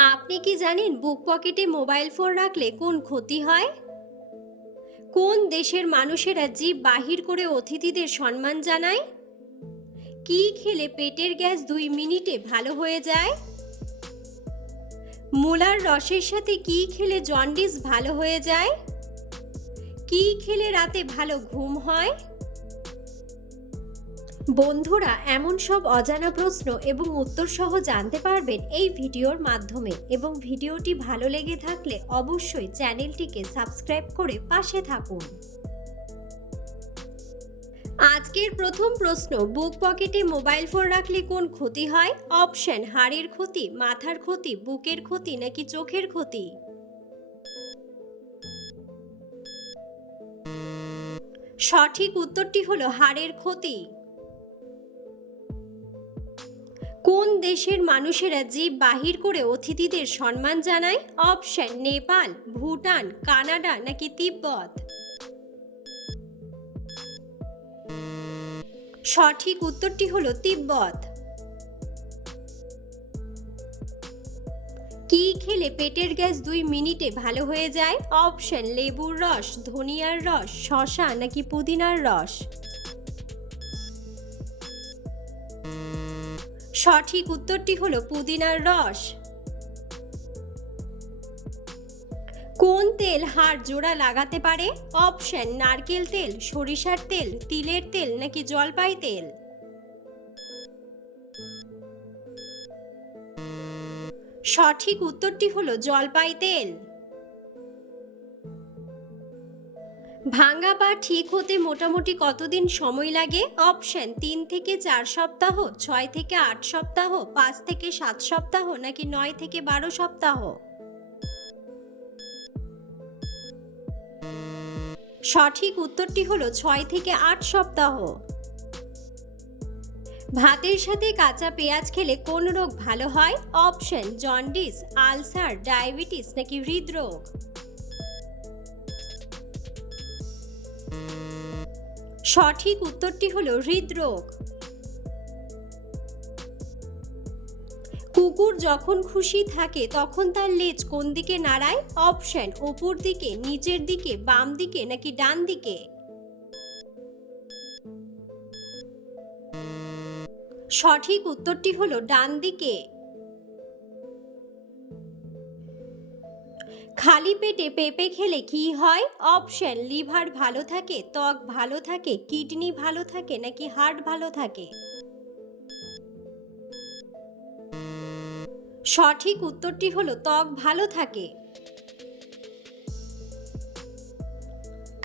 আপনি কি জানেন বুক পকেটে মোবাইল ফোন রাখলে কোন ক্ষতি হয়? কোন দেশের মানুষেরা জিভ বাহির করে অতিথিদের সম্মান জানায়? কি খেলে পেটের গ্যাস 2 মিনিটে ভালো হয়ে যায়? মূলার রসের সাথে কি খেলে জন্ডিস ভালো হয়ে যায়? কি খেলে রাতে ভালো ঘুম হয়? বন্ধুরা, এমন সব অজানা প্রশ্ন এবং উত্তর সহ জানতে পারবেন এই ভিডিওর মাধ্যমে, এবং ভিডিওটি ভালো লেগে থাকলে অবশ্যই চ্যানেলটিকে সাবস্ক্রাইব করে পাশে থাকুন। আজকের প্রথম প্রশ্ন, বুক পকেটে মোবাইল ফোন রাখলে কোন ক্ষতি হয়? অপশন: হাড়ের ক্ষতি, মাথার ক্ষতি, বুকের ক্ষতি নাকি চোখের ক্ষতি? সঠিক উত্তরটি হলো হাড়ের ক্ষতি। কোন দেশের মানুষেরা জিভ বাহির করে অতিথিদের সম্মান জানায়? অপশন: নেপাল, ভুটান, কানাডা নাকি তিব্বত? সঠিক উত্তরটি হলো তিব্বত। কি খেলে পেটের গ্যাস 2 মিনিটে ভালো হয়ে যায়? অপশন: লেবুর রস, ধনিয়ার রস, শসা নাকি পুদিনার রস? সঠিক উত্তরটি হলো পুদিনার রস। কোন তেল হাড় জোড়া লাগাতে পারে? অপশন: নারকেল তেল, সরিষার তেল, তিলের তেল নাকি জলপাই তেল? সঠিক উত্তরটি হলো জলপাই তেল। ভাঙা পা ঠিক হতে মোটামুটি কতদিন সময় লাগে? অপশন: 3 থেকে 4 সপ্তাহ, 6 থেকে 8 সপ্তাহ, 5 থেকে 7 সপ্তাহ নাকি 9 থেকে 12 সপ্তাহ? সঠিক উত্তরটি হলো 6 থেকে 8 সপ্তাহ। ভাতের সাথে কাঁচা পেঁয়াজ খেলে কোন রোগ ভালো হয়? অপশন: জন্ডিস, আলসার, ডায়াবেটিস নাকি হৃদরোগ? সঠিক উত্তরটি হলো হৃদরোগ। কুকুর যখন খুশি থাকে তখন তার লেজ কোন দিকে নাড়ায়? অপশন: উপর দিকে, নিচের দিকে, বাম দিকে নাকি ডান দিকে? সঠিক উত্তরটি হলো ডান দিকে। খালি পেটে পেঁপে খেলে কি হয়? অপশন: লিভার ভালো থাকে, ত্বক ভালো থাকে, কিডনি ভালো থাকে নাকি হার্ট ভালো থাকে? সঠিক উত্তরটি হলো ত্বক ভালো থাকে।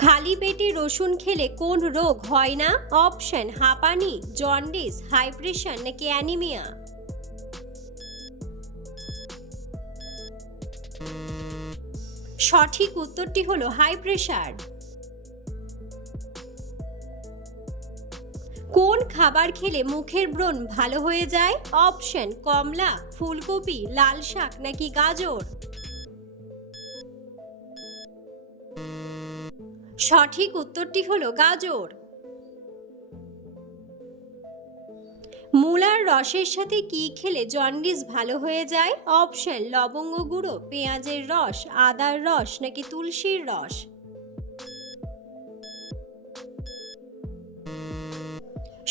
খালি পেটে রসুন খেলে কোন রোগ হয় না? অপশন: হাঁপানি, জন্ডিস, হাই প্রেশার নাকি অ্যানিমিয়া? সঠিক উত্তরটি হলো হাই প্রেশার। কোন খাবার খেলে মুখের ব্রণ ভালো হয়ে যায়? অপশন: কমলা, ফুলকপি, লাল শাক নাকি গাজর? সঠিক উত্তরটি হলো গাজর। মূলার রসের সাথে কি খেলে জন্ডিস ভালো হয়ে যায়? অপশন: লবঙ্গ গুঁড়ো, পেঁয়াজের রস, আদার রস নাকি তুলসীর রস?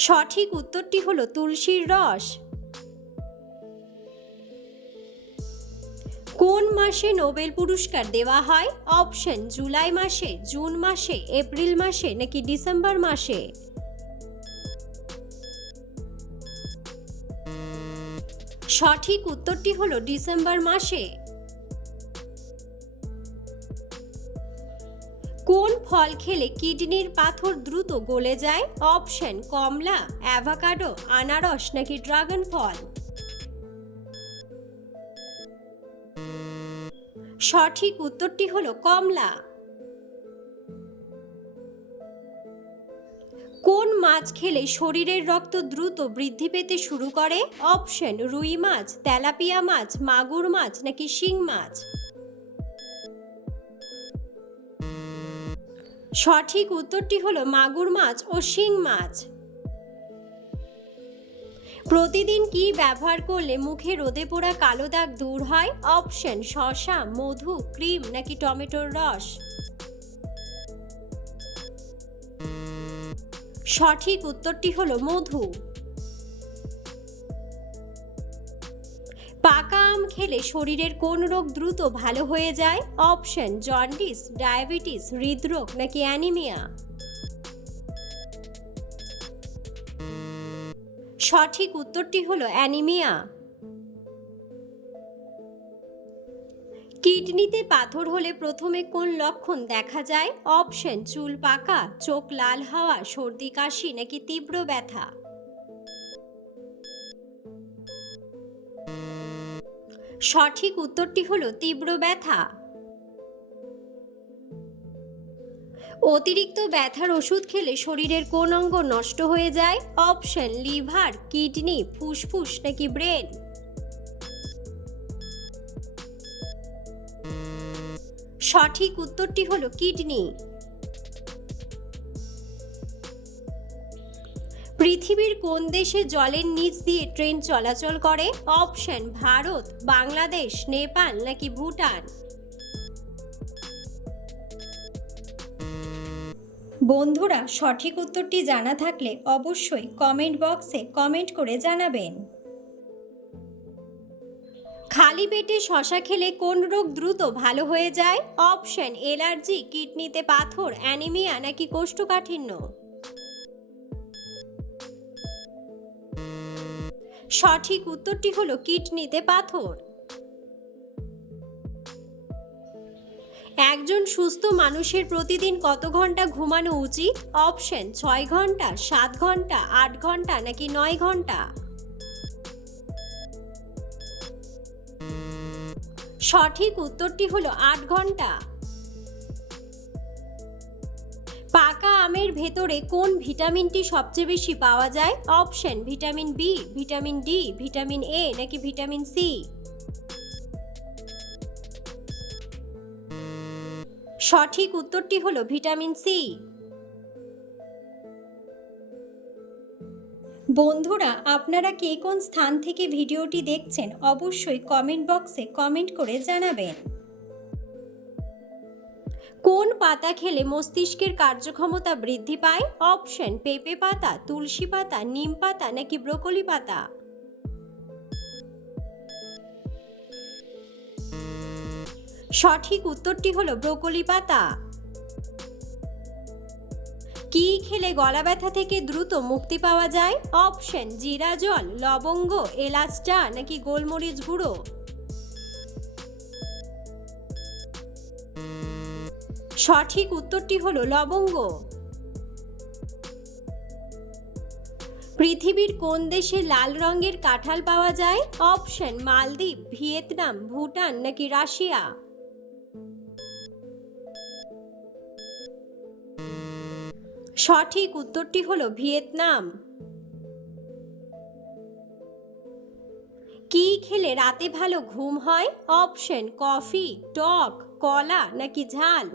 সঠিক উত্তরটি হলো তুলসীর রস। কোন মাসে নোবেল পুরস্কার দেওয়া হয়? অপশন: জুলাই মাসে, জুন মাসে, এপ্রিল মাসে নাকি ডিসেম্বর মাসে? সঠিক উত্তরটি হলো ডিসেম্বর মাসে। কোন ফল খেলে কিডনির পাথর দ্রুত গলে যায়? অপশন: কমলা, অ্যাভোকাডো, আনারস নাকি ড্রাগন ফল? সঠিক উত্তরটি হলো কমলা। কোন মাছ খেলে শরীরের রক্ত দ্রুত বৃদ্ধি পেতে শুরু করে? অপশন: রুই মাছ, তেলাপিয়া মাছ, মাগুর মাছ নাকি শিং মাছ? সঠিক উত্তরটি হলো মাগুর মাছ ও শিং মাছ। প্রতিদিন কি ব্যবহার করলে মুখে রোদে পোড়া কালো দাগ দূর হয়? অপশন শসা, মধু, ক্রিম নাকি টমেটোর রস। সঠিক উত্তরটি হলো মধু। পাকা আম খেলে শরীরের কোন রোগ দ্রুত ভালো হয়ে যায়? অপশন জন্ডিস, ডায়াবেটিস, হৃদরোগ নাকি অ্যানিমিয়া। সঠিক উত্তরটি হলো অ্যানিমিয়া। কিডনিতে পাথর হলে প্রথমে কোন লক্ষণ দেখা যায়? অপশন চুল পাকা, চোখ লাল হওয়া, সর্দি কাশি নাকি তীব্র ব্যথা। সঠিক উত্তরটি হলো তীব্র ব্যথা। অতিরিক্ত ব্যথার ওষুধ খেলে শরীরের কোন অঙ্গ নষ্ট হয়ে যায়? অপশন লিভার, কিডনি, ফুসফুস নাকি ব্রেন। সঠিক উত্তরটি হলো কিডনি। পৃথিবীর কোন দেশে জলের নিচ দিয়ে ট্রেন চলাচল করে? অপশন ভারত, বাংলাদেশ, নেপাল নাকি ভুটান। বন্ধুরা, সঠিক উত্তরটি জানা থাকলে অবশ্যই কমেন্ট বক্সে কমেন্ট করে জানাবেন। খালি পেটে শসা খেলে কোন রোগ দ্রুত ভালো হয়ে যায়? অপশন অ্যালার্জি, কিডনিতে পাথর, অ্যানিমিয়া নাকি কোষ্ঠকাঠিন্য। সঠিক উত্তরটি হলো কিডনিতে পাথর। একজন সুস্থ মানুষের প্রতিদিন কত ঘন্টা ঘুমানো উচিত? অপশন 6 ঘন্টা, 7 ঘন্টা, 8 ঘন্টা নাকি 9 ঘন্টা। সঠিক উত্তরটি হলো 8 ঘন্টা। পাকা আমের ভেতরে কোন ভিটামিনটি সবচেয়ে বেশি পাওয়া যায়? Option vitamin B, vitamin D, vitamin A নাকি ভিটামিন সি। সঠিক উত্তরটি হলো ভিটামিন সি। বন্ধুরা, আপনারা কে কোন স্থান থেকে ভিডিওটি দেখছেন অবশ্যই কমেন্ট বক্সে কমেন্ট করে জানাবেন। কোন পাতা খেলে মস্তিষ্কের কার্যক্ষমতা বৃদ্ধি পায়? অপশন পেঁপে পাতা, তুলসী পাতা, নিম পাতা নাকি ব্রোকলি পাতা। সঠিক উত্তরটি হলো ব্রোকলি পাতা। কি খেলে গলা ব্যথা থেকে দ্রুত মুক্তি পাওয়া যায়? অপশন জিরা জল, লবঙ্গ, এলাচ চা নাকি গোলমরিচ গুঁড়ো। সঠিক উত্তরটি হলো লবঙ্গ। পৃথিবীর কোন দেশে লাল রঙের কাঁঠাল পাওয়া যায়? অপশন মালদ্বীপ, ভিয়েতনাম, ভুটান নাকি রাশিয়া। সঠিক উত্তরটি হলো ভিয়েতনাম। কি খেলে রাতে ভালো ঘুম হয়? অপশন কফি, টক, কলা নাকি ঝাল।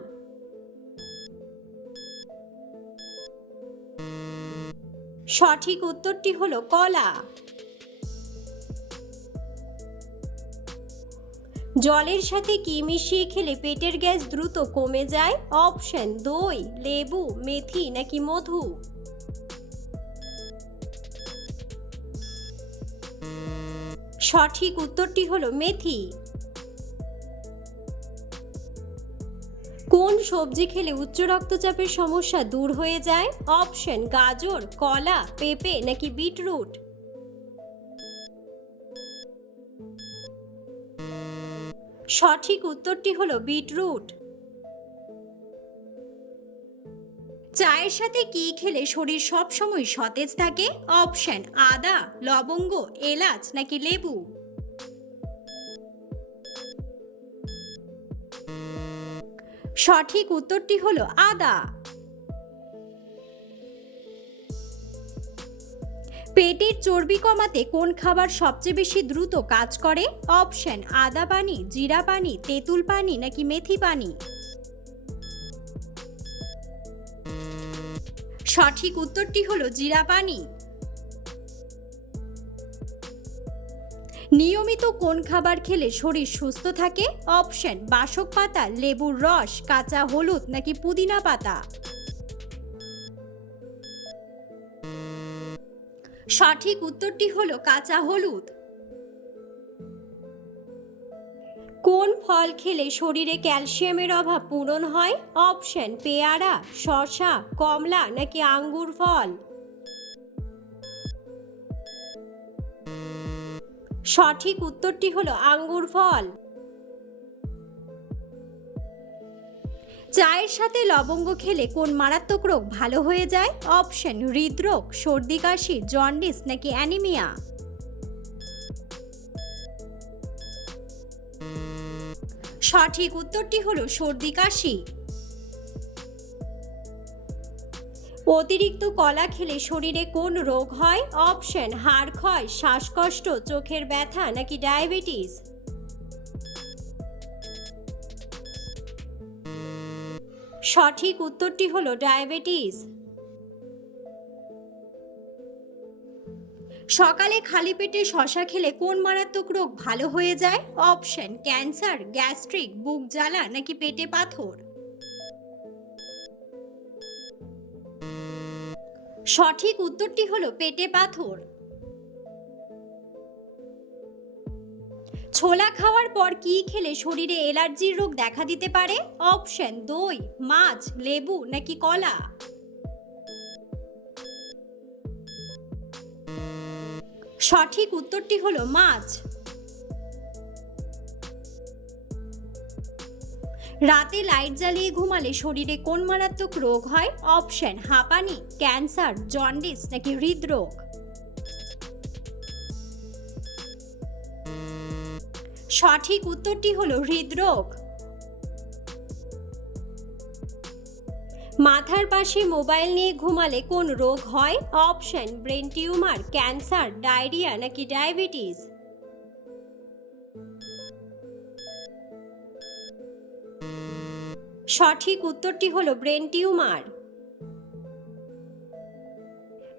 সঠিক উত্তরটি হলো কলা। জলের সাথে কি মিশিয়ে খেলে পেটের গ্যাস দ্রুত কমে যায়? অপশন দই, লেবু, মেথি নাকি মধু। সঠিক উত্তরটি হলো মেথি। কোন সবজি খেলে উচ্চ রক্তচাপের সমস্যা দূর হয়ে যায়? অপশন গাজর, কলা, পেঁপে নাকি বিটরুট। সঠিক উত্তরটি হলো বিটরুট। চায়ের সাথে কি খেলে শরীর সবসময় সতেজ থাকে? অপশন আদা, লবঙ্গ, এলাচ নাকি লেবু। সঠিক উত্তরটি হলো আদা। পেটের চর্বি কমাতে কোন খাবার সবচেয়ে বেশি দ্রুত কাজ করে? অপশন আদা পানি, জিরা পানি, তেঁতুল পানি নাকি মেথি পানি। সঠিক উত্তরটি হলো জিরা পানি। নিয়মিত কোন খাবার খেলে শরীর সুস্থ থাকে? অপশন বাসক পাতা, লেবুর রস, কাঁচা হলুদ নাকি পুদিনা পাতা। সঠিক উত্তরটি হলো কাঁচা হলুদ। কোন ফল খেলে শরীরে ক্যালসিয়ামের অভাব পূরণ হয়? অপশন পেয়ারা, শসা, কমলা নাকি আঙ্গুর ফল। সঠিক উত্তরটি হলো আঙ্গুর ফল। চায়ের সাথে লবঙ্গ খেলে কোন মারাত্মক রোগ ভালো হয়ে যায়? অপশন হৃদরোগ, সর্দি কাশি, জন্ডিস নাকি অ্যানিমিয়া। সঠিক উত্তরটি হলো সর্দি কাশি। অতিরিক্ত কলা খেলে শরীরে কোন রোগ হয়? অপশন হাড় ক্ষয়, শ্বাসকষ্ট, চোখের ব্যথা নাকি ডায়াবেটিস। সঠিক উত্তরটি হলো ডায়াবেটিস। সকালে খালি পেটে শসা খেলে কোন মারাত্মক রোগ ভালো হয়ে যায়? অপশন ক্যান্সার, গ্যাস্ট্রিক, বুক জ্বালা নাকি পেটে পাথর। সঠিক উত্তরটি হলো পেটে পাথর। ছোলা খাওয়ার পর কি খেলে শরীরে অ্যালার্জির রোগ দেখা দিতে পারে? অপশন দই, মাছ, লেবু নাকি কলা। সঠিক উত্তরটি হলো মাছ। রাতে লাইট জ্বালিয়ে ঘুমালে শরীরে কোন মারাত্মক রোগ হয়? অপশন হাঁপানি, ক্যান্সার, জন্ডিস নাকি হৃদরোগ। সঠিক উত্তরটি হলো হৃদরোগ। মাথার পাশে মোবাইল নিয়ে ঘুমালে কোন রোগ হয়? Option brain tumour, cancer, diarrhoea নাকি ডায়াবেটিস। সঠিক উত্তরটি হলো ব্রেন টিউমার।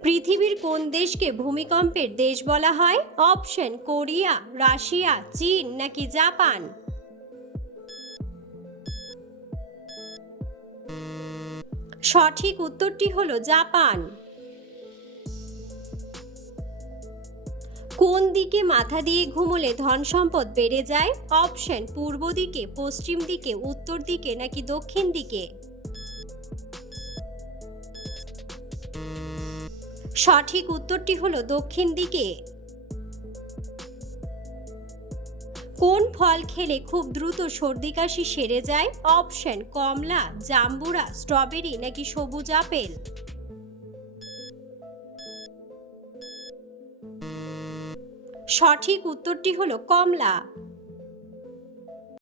পৃথিবীর কোন দেশকে ভূমিকম্পের দেশ বলা হয়? অপশন কোরিয়া, রাশিয়া, চীন নাকি জাপান। সঠিক উত্তরটি হলো জাপান। কোন দিকে মাথা দিয়ে ঘুমোলে ধন সম্পদ বেড়ে যায়? অপশন পূর্ব দিকে, পশ্চিম দিকে, উত্তর দিকে নাকি দক্ষিণ দিকে। সঠিক উত্তরটি হলো দক্ষিণ দিকে। কোন ফল খেলে খুব দ্রুত সর্দি কাশি সেরে যায়? অপশন কমলা, জাম্বুরা, স্ট্রবেরি নাকি সবুজ আপেল। সঠিক উত্তরটি হলো কমলা।